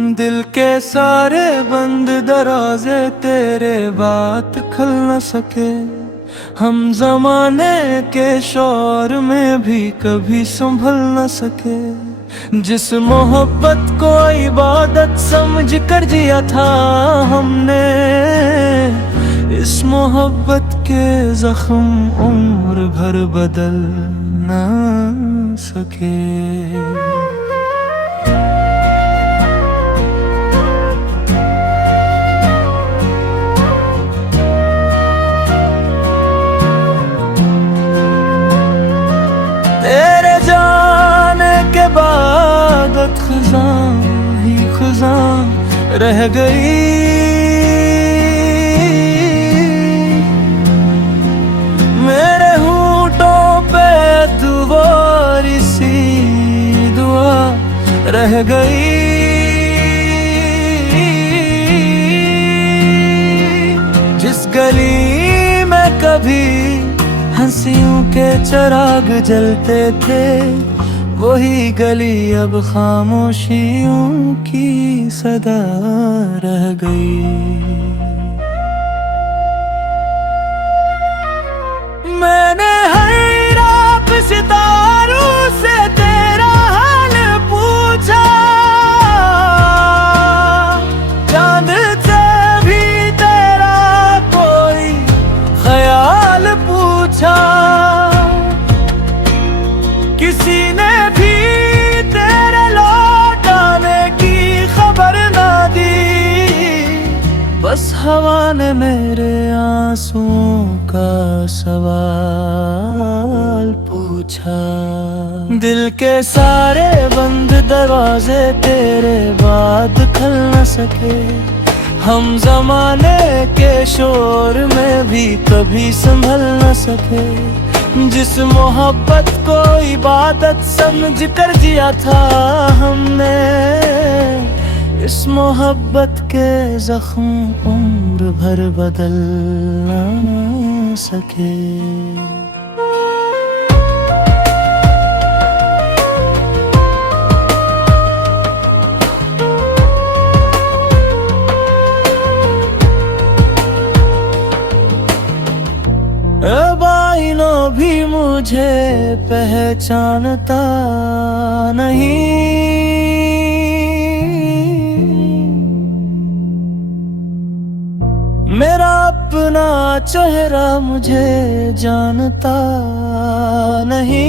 दिल के सारे बंद दरवाजे तेरे बात खुल न सके। हम जमाने के शोर में भी कभी संभल न सके। जिस मोहब्बत को इबादत समझ कर जिया था हमने, इस मोहब्बत के जख्म उम्र भर बदल ना सके। तेरे जाने के बाद खज़ां ही खज़ां रह गई। मेरे होंठों पे दुबारी सी दुआ रह गई। जिस गली में कभी हंसियों के चिराग जलते थे, वही गली अब खामोशियों की सदा रह गई। मैंने हर रात सितारों से तेरा हाल पूछा, चांद से भी तेरा कोई ख्याल पूछा। किसी ने भी तेरे लौट आने की खबर ना दी, बस हवा ने मेरे आंसुओं का सवाल पूछा। दिल के सारे बंद दरवाजे तेरे बाद खुल न सके। हम जमाने के शोर में भी कभी संभल न सके। जिस मोहब्बत को इबादत समझ कर जिया था हमने, इस मोहब्बत के जख्म उम्र भर बदल ना सके। आईना भी मुझे पहचानता नहीं, मेरा अपना चेहरा मुझे जानता नहीं।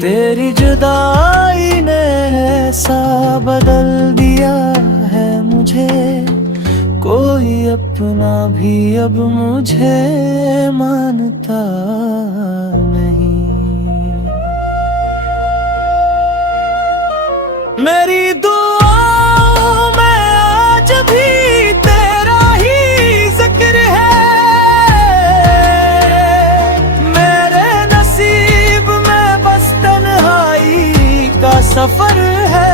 तेरी जुदाई ने ऐसा बदल दिया है मुझे, कोई अपना भी अब मुझे मानता नहीं। मेरी दुआओं में आज भी तेरा ही जिक्र है। मेरे नसीब में बस तन्हाई का सफर है।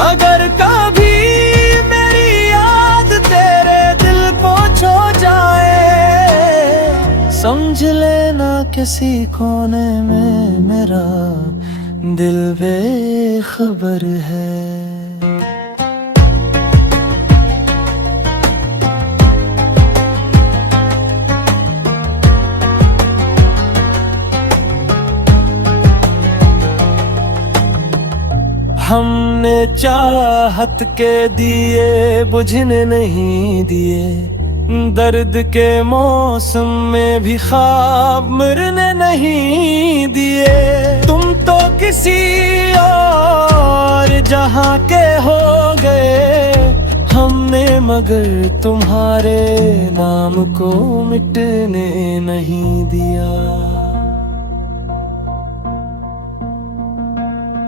अगर कभी मेरी याद तेरे दिल को छू जाए, समझ लेना किसी कोने में मेरा दिल बेखबर है। हमने चाहत के दिए बुझने नहीं दिए, दर्द के मौसम में भी ख्वाब मरने नहीं दिए। तुम तो किसी और जहां के हो गए, हमने मगर तुम्हारे नाम को मिटने नहीं दिया।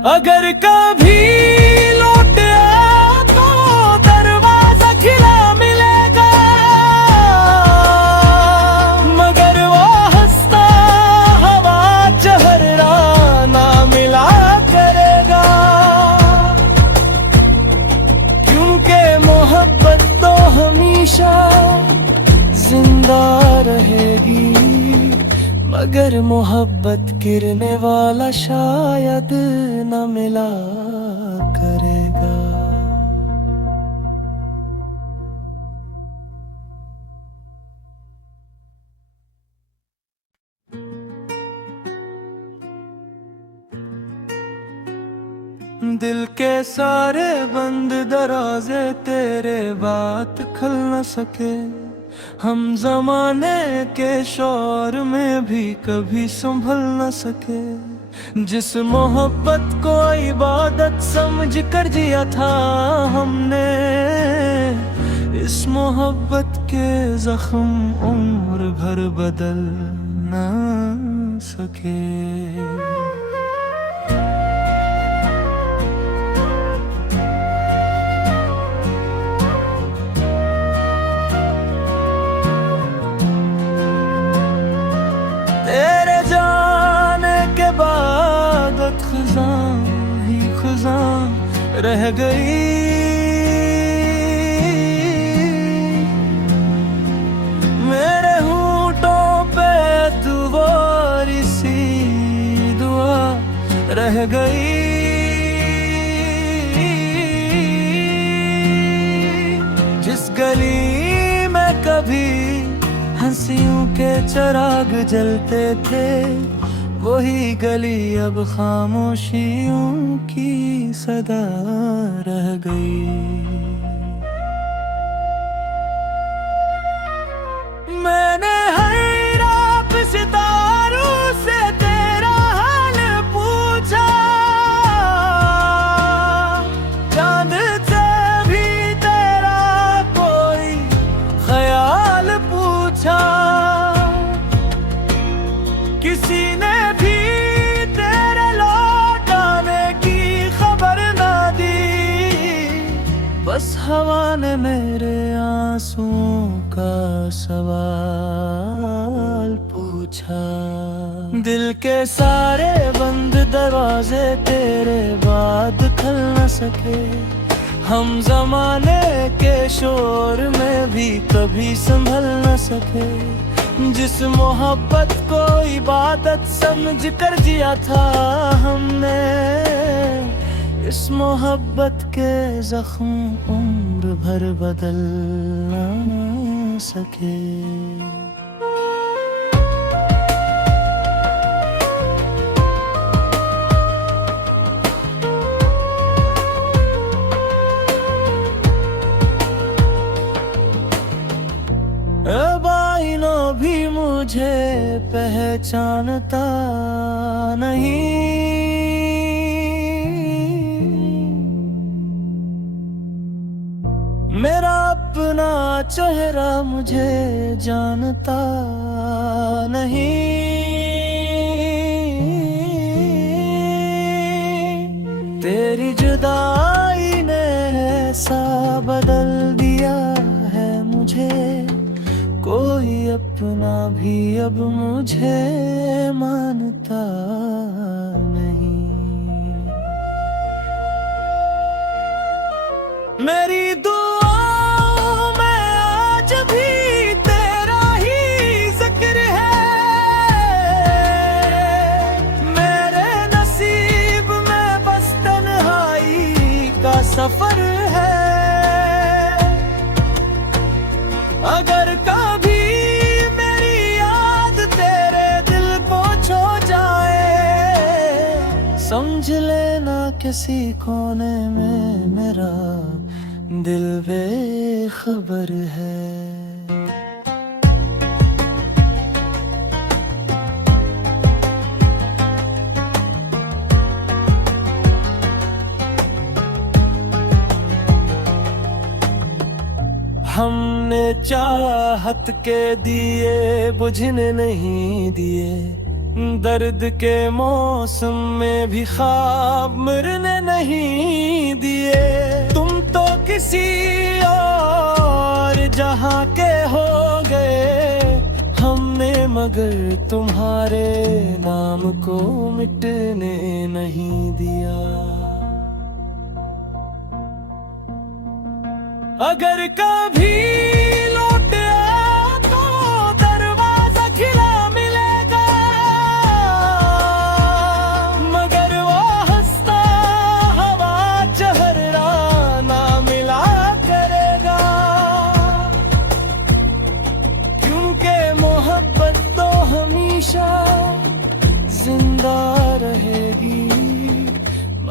अगर कभी लौट आया तो दरवाजा खिला मिलेगा, मगर वो हंसता हवा चेहरा ना मिला करेगा। क्योंकि मोहब्बत तो हमेशा जिंदा रहेगी, मगर मोहब्बत गिरने वाला शायद न मिला करेगा। दिल के सारे बंद दरवाजे तेरे बात खुल न सके, हम जमाने के शोर में भी कभी संभल न सके। जिस मोहब्बत को इबादत समझ कर जिया था हमने, इस मोहब्बत के जख्म उम्र भर बदल न सके। तेरे जाने के बाद खज़ां ही खज़ां रह गई, मेरे होंठों पे दुबारी सी दुआ रह गई। जिस गली में कभी हंसियों के चिराग जलते थे, वही गली अब खामोशियों की सदा रह गई। मैंने हर रात सितारों से तेरा हाल पूछा, चांद से भी तेरा कोई ख्याल पूछा। किसी ने भी तेरे लौट आने की खबर ना दी, बस हवा ने मेरे आंसुओं का सवाल पूछा। दिल के सारे बंद दरवाजे तेरे बाद खुल न सके, हम जमाने के शोर में भी कभी संभल न सके। जिस मोहब्बत को इबादत समझ कर जिया था हमने, इस मोहब्बत के जख्म उम्र भर बदल न सके। आईना भी मुझे पहचानता नहीं, मेरा अपना चेहरा मुझे जानता नहीं। तेरी जुदाई ने ऐसा बदल दिया है मुझे, कोई अपना भी अब मुझे मानता नहीं। मेरी दुआओं में आज भी तेरा ही जिक्र है, मेरे नसीब में बस तन्हाई का सफर है। अगर कभी मेरी याद तेरे दिल को छू जाए, समझ लेना किसी कोने में मेरा दिल बेखबर है। हमने चाहत के दिए बुझने नहीं दिए, दर्द के मौसम में भी ख्वाब मरने नहीं दिए। तुम तो किसी और जहां के हो गए, हमने मगर तुम्हारे नाम को मिटने नहीं दिया। अगर कभी लौट आया तो दरवाजा खिला मिलेगा,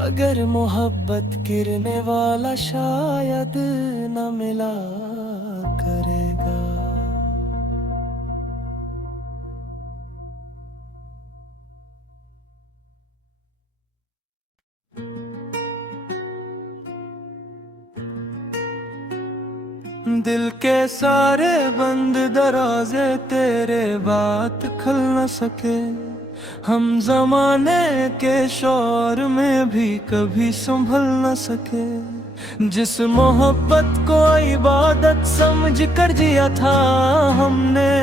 अगर मोहब्बत गिरने वाला शायद न मिला करेगा। दिल के सारे बंद दरवाजे तेरे बात खुल न सके, हम जमाने के शोर में भी कभी संभल न सके। जिस मोहब्बत को इबादत समझ कर जिया था हमने,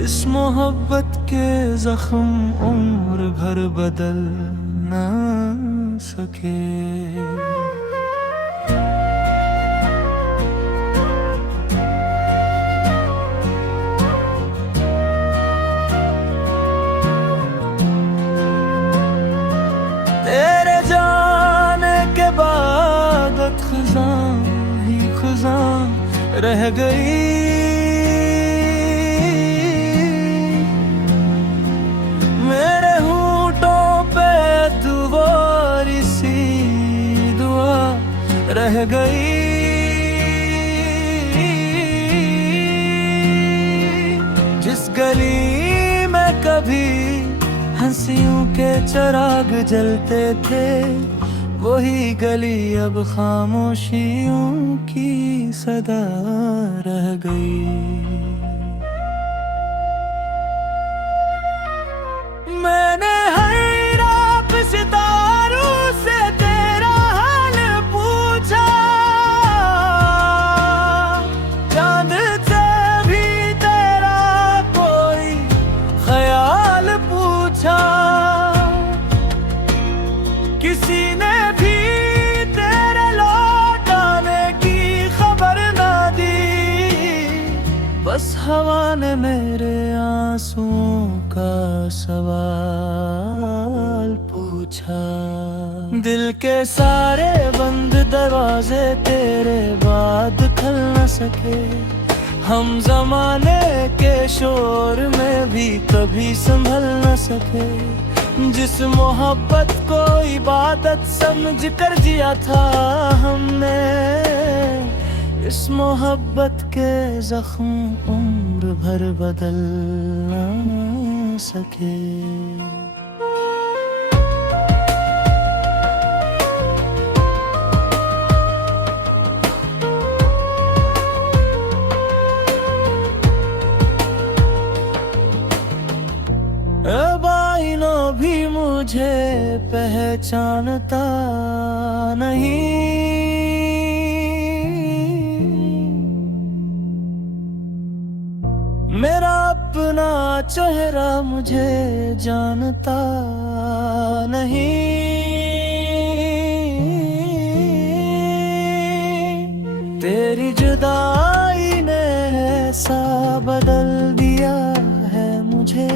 इस मोहब्बत के जख्म उम्र भर बदल न सके। तेरे जाने के बाद खुज़ां ही खुज़ां रह गई। मेरे होंठों पे तुम्हारी सी दुआ रह गई। जिस गली में कभी हंसियों के चिराग जलते थे, वही गली अब खामोशियों की सदा रह गई। मैंने हर रात सितारों से तेरा हाल पूछा, चांद से भी तेरा कोई ख्याल पूछा। किसी ने भी तेरे लौट आने की खबर ना दी, बस हवा ने मेरे आंसुओं का सवाल पूछा। दिल के सारे बंद दरवाजे तेरे बाद खुल न सके, हम जमाने के शोर में भी कभी संभल न सके। जिस मोहब्बत को इबादत समझ कर जिया था हमने, इस मोहब्बत के जख्म उम्र भर बदल न सके। आईना भी मुझे पहचानता नहीं, मेरा अपना चेहरा मुझे जानता नहीं। तेरी जुदाई ने ऐसा बदल दिया है मुझे,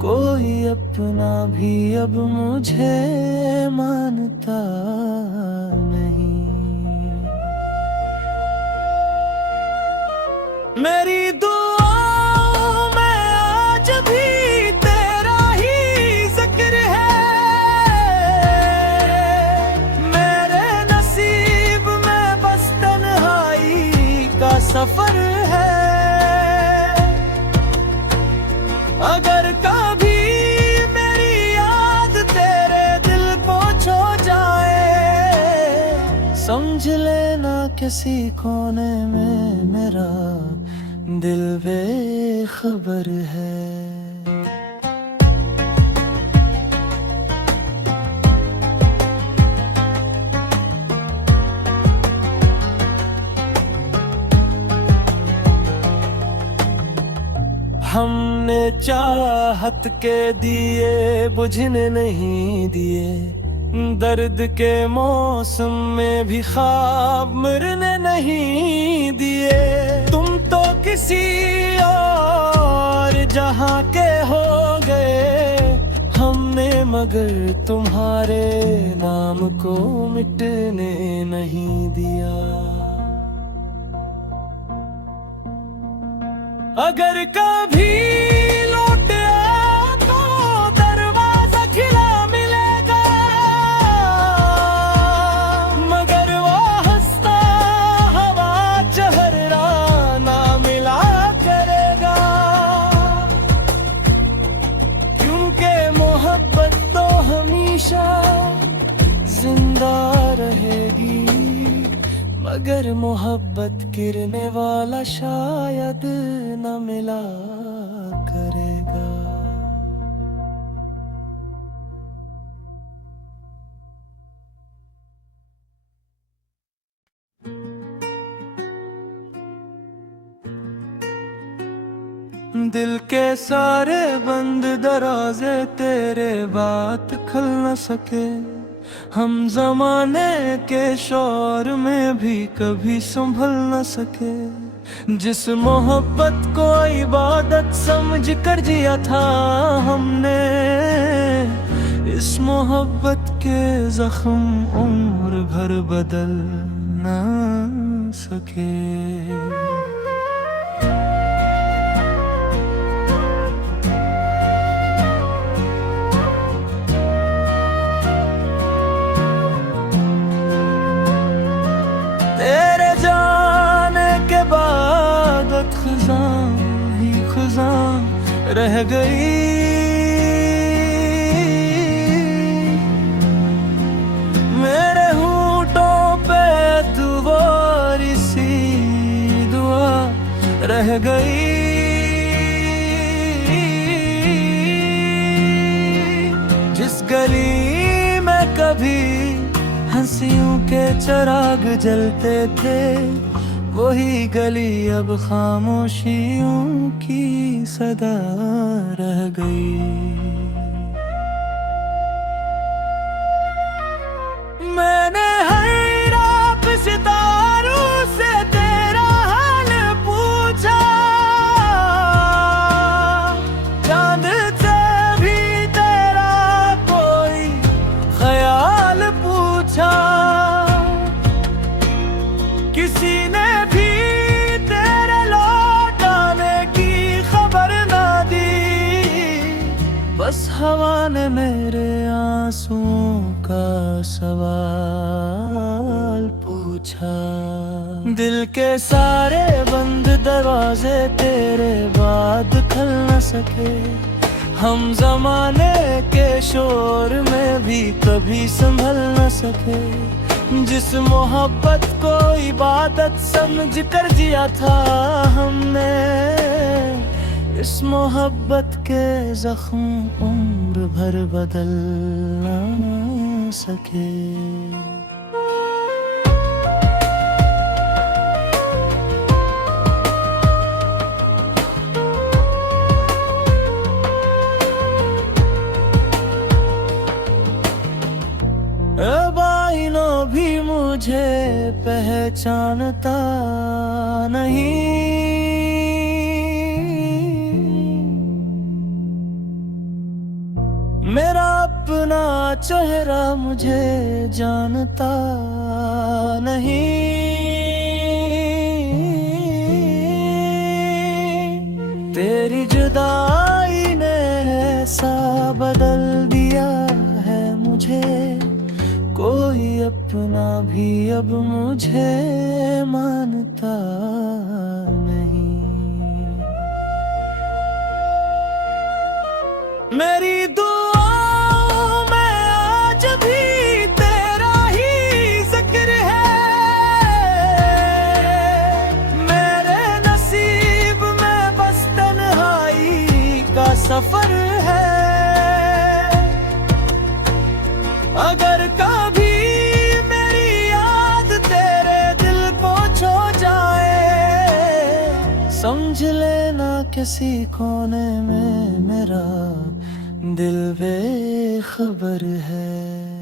कोई अपना भी अब मुझे मानता नहीं। मेरी दुआओं में आज भी तेरा ही जिक्र है, मेरे नसीब में बस तन्हाई का सफर है। अगर कभी मेरी याद तेरे दिल को छू जाए, समझ लेना किसी कोने में मेरा दिल बेखबर है। हमने चाहत के दिए बुझने नहीं दिए, दर्द के मौसम में भी ख्वाब मरने नहीं दिए। तुम तो किसी और जहां के हो गए, हमने मगर तुम्हारे नाम को मिटने नहीं दिया। अगर कभी लौट आया तो दरवाजा खिला मिलेगा, मगर मोहब्बत गिरने वाला शायद न मिला करेगा। दिल के सारे बंद दरवाजे तेरे बात खुल न सके, हम जमाने के शोर में भी कभी संभल न सके। जिस मोहब्बत को इबादत समझ कर जिया था हमने, इस मोहब्बत के जख्म उम्र भर बदल न सके। तेरे जाने के बाद खज़ां ही खज़ां रह गई, मेरे होंठों पे तुम्हारी सी दुआ रह गई। जिस गली में कभी हंसियों के चिराग जलते थे, वही गली अब खामोशियों की सदा रह गई। मैंने हर रात सितारों से तेरा हाल पूछा, चांद से भी तेरा कोई ख्याल पूछा। किसी ने भी तेरे लौट आने की खबर ना दी, बस हवा ने मेरे आंसुओं का सवाल पूछा। दिल के सारे बंद दरवाजे तेरे बाद खुल न सके, हम जमाने के शोर में भी कभी संभल न सके। जिस मोहब्बत को इबादत समझ कर जिया था हमने, इस मोहब्बत के जख्म उम्र भर बदल न सके। आईना भी मुझे पहचानता नहीं, मेरा अपना चेहरा मुझे जानता नहीं। तेरी जुदाई ने ऐसा बदल दिया है मुझे, कोई अपना भी अब मुझे मानता नहीं। मेरी दुआओं में आज भी तेरा ही जिक्र है, मेरे नसीब में बस तन्हाई का सफर है। अगर कभी मेरी याद तेरे दिल को छू जाए, समझ लेना किसी कोने में मेरा दिल बेखबर है।